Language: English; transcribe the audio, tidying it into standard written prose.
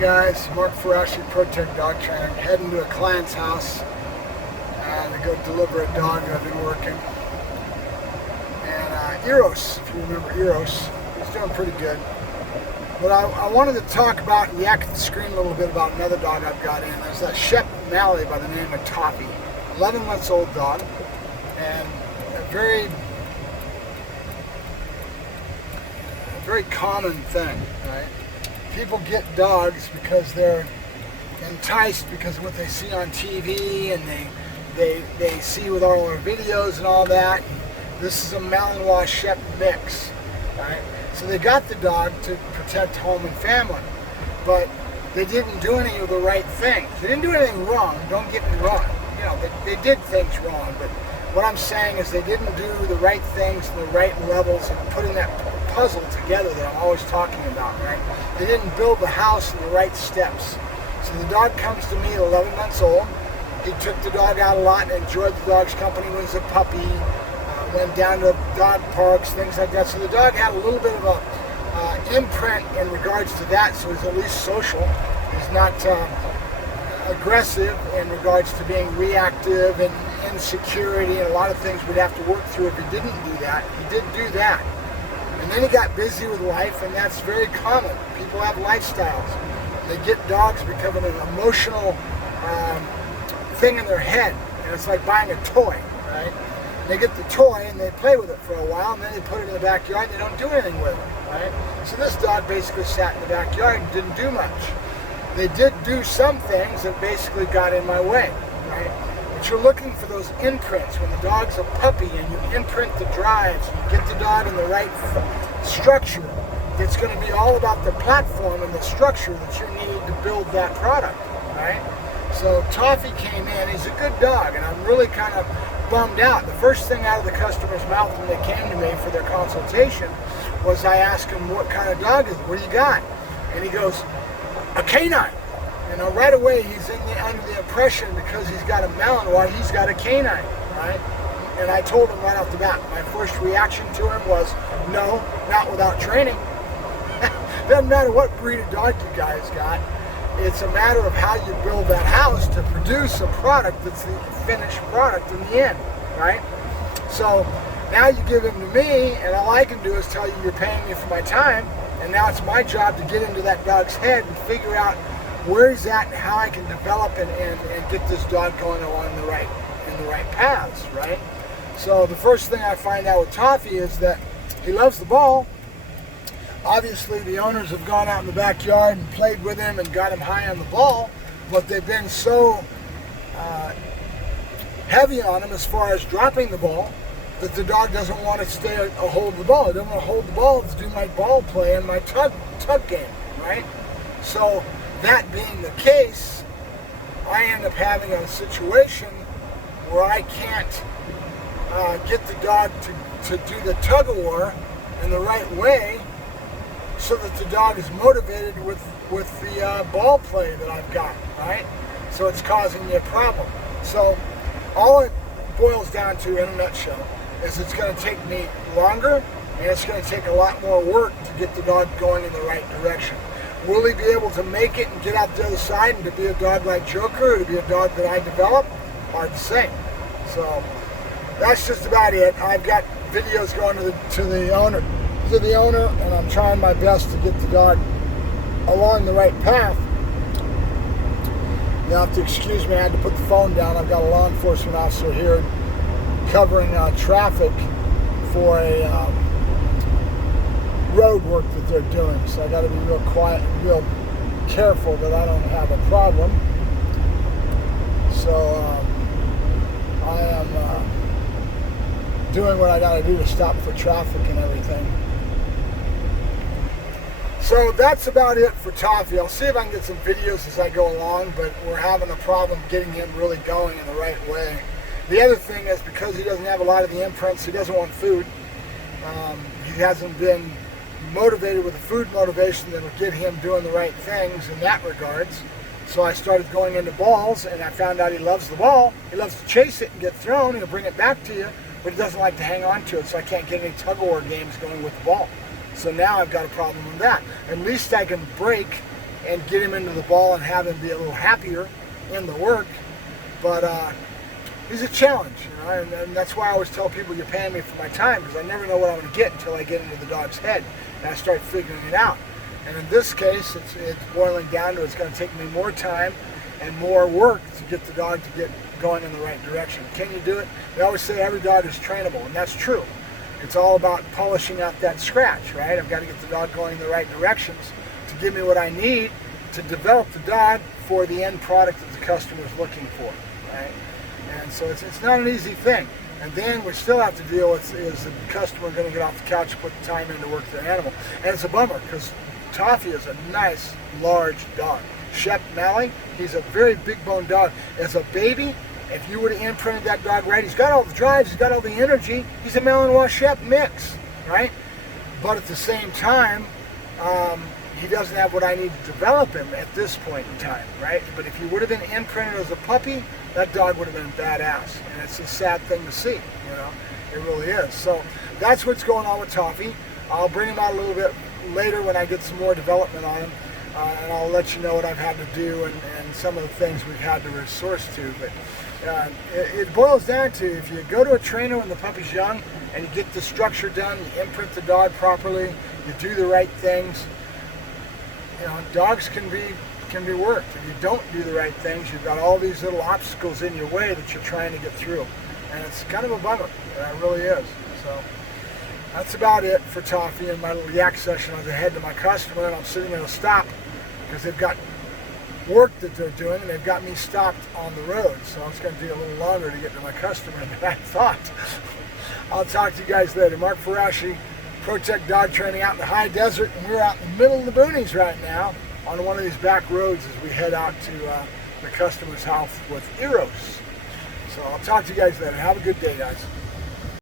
Hey guys, Mark Ferrasci, Protect Dog Trainer. Heading to a client's house to go deliver a dog that I've been working. And Eros, if you remember Eros, he's doing pretty good. But I wanted to talk about and yak at the screen a little bit about another dog I've got in. There's that Shep Mally by the name of Toffie. 11 months old dog, and a very common thing, right? People get dogs because they're enticed because of what they see on TV and they see with all our videos and all that. This is a Malinois Shep mix, right? So they got the dog to protect home and family, but they didn't do any of the right things. They didn't do anything wrong, don't get me wrong. You know, they did things wrong, but what I'm saying is they didn't do the right things and the right levels of putting that puzzle together that I'm always talking about, right? They didn't build the house in the right steps. So the dog comes to me at 11 months old. He took the dog out a lot and enjoyed the dog's company when he was a puppy, went down to dog parks, things like that. So the dog had a little bit of a imprint in regards to that, so he's at least social. He's not aggressive in regards to being reactive and insecurity and a lot of things we'd have to work through if he didn't do that. He did do that. And then he got busy with life, and that's very common. People have lifestyles. They get dogs becoming an emotional thing in their head, and it's like buying a toy, right? They get the toy and they play with it for a while, and then they put it in the backyard and they don't do anything with it, right? So this dog basically sat in the backyard and didn't do much. They did do some things that basically got in my way, right? But you're looking for those imprints when the dog's a puppy and you imprint the drives and you get the dog in the right structure. It's going to be all about the platform and the structure that you need to build that product, right? So Toffie came in. He's a good dog, and I'm really kind of bummed out. The first thing out of the customer's mouth when they came to me for their consultation was I asked him, what kind of dog is it? What do you got? And he goes, a canine. You know, right away he's under the impression because he's got a Malinois, he's got a canine, right? And I told him right off the bat, my first reaction to him was, no, not without training. Doesn't matter what breed of dog you guys got. It's a matter of how you build that house to produce a product that's the finished product in the end, right? So now you give him to me, and all I can do is tell you you're paying me for my time, and now it's my job to get into that dog's head and figure out where he's at and how I can develop and get this dog going along in the right paths, right? So the first thing I find out with Toffie is that he loves the ball. Obviously, the owners have gone out in the backyard and played with him and got him high on the ball, but they've been so heavy on him as far as dropping the ball that the dog doesn't want to stay or hold the ball. He doesn't want to hold the ball to do my ball play and my tug game, right? So that being the case, I end up having a situation where I can't get the dog to do the tug-of-war in the right way so that the dog is motivated with the ball play that I've got, right? So it's causing me a problem. So all it boils down to in a nutshell is it's going to take me longer and it's going to take a lot more work to get the dog going in the right direction. Will he be able to make it and get out the other side and to be a dog like Joker or to be a dog that I develop? Hard to say. So that's just about it. I've got videos going to the owner, and I'm trying my best to get the dog along the right path. You have to excuse me, I had to put the phone down. I've got a law enforcement officer here covering traffic for a road work that they're doing. So I got to be real quiet, real careful that I don't have a problem. So I am doing what I got to do to stop for traffic and everything. So that's about it for Toffie. I'll see if I can get some videos as I go along, but we're having a problem getting him really going in the right way. The other thing is because he doesn't have a lot of the imprints, he doesn't want food. He hasn't been motivated with a food motivation that will get him doing the right things in that regards. So I started going into balls, and I found out he loves the ball. He loves to chase it and get thrown. He'll bring it back to you, but he doesn't like to hang on to it, so I can't get any tug-of-war games going with the ball. So now I've got a problem with that. At least I can break and get him into the ball and have him be a little happier in the work. But he's a challenge, you know, and that's why I always tell people you're paying me for my time, because I never know what I'm going to get until I get into the dog's head and I start figuring it out. And in this case, it's boiling down to it's going to take me more time and more work to get the dog to get going in the right direction. Can you do it? They always say every dog is trainable, and that's true. It's all about polishing out that scratch, right? I've got to get the dog going in the right directions to give me what I need to develop the dog for the end product that the customer is looking for, right? And so it's not an easy thing. And then we still have to deal with, is the customer going to get off the couch and put the time in to work their animal? And it's a bummer, because Toffie is a nice, large dog. Shep Mally, he's a very big bone dog. As a baby, if you would have imprinted that dog right, he's got all the drives, he's got all the energy, he's a Malinois Shep mix, right? But at the same time, he doesn't have what I need to develop him at this point in time, right? But if he would have been imprinted as a puppy, that dog would have been badass. And it's a sad thing to see, you know? It really is. So that's what's going on with Toffie. I'll bring him out a little bit later when I get some more development on him. And I'll let you know what I've had to do and some of the things we've had to resource to. But it boils down to, if you go to a trainer when the puppy's young and you get the structure done, you imprint the dog properly, you do the right things, you know, dogs can be worked. If you don't do the right things, you've got all these little obstacles in your way that you're trying to get through. And it's kind of a bummer. It really is. So that's about it for Toffie and my little yak session. I was ahead to my customer, and I'm sitting at a stop because they've got work that they're doing, and they've got me stopped on the road. So it's going to take a little longer to get to my customer than I thought. I'll talk to you guys later. Mark Ferrasci, Protect Dog Training out in the high desert, and we're out in the middle of the boonies right now on one of these back roads as we head out to the customer's house with Eros. So I'll talk to you guys later. Have a good day, guys.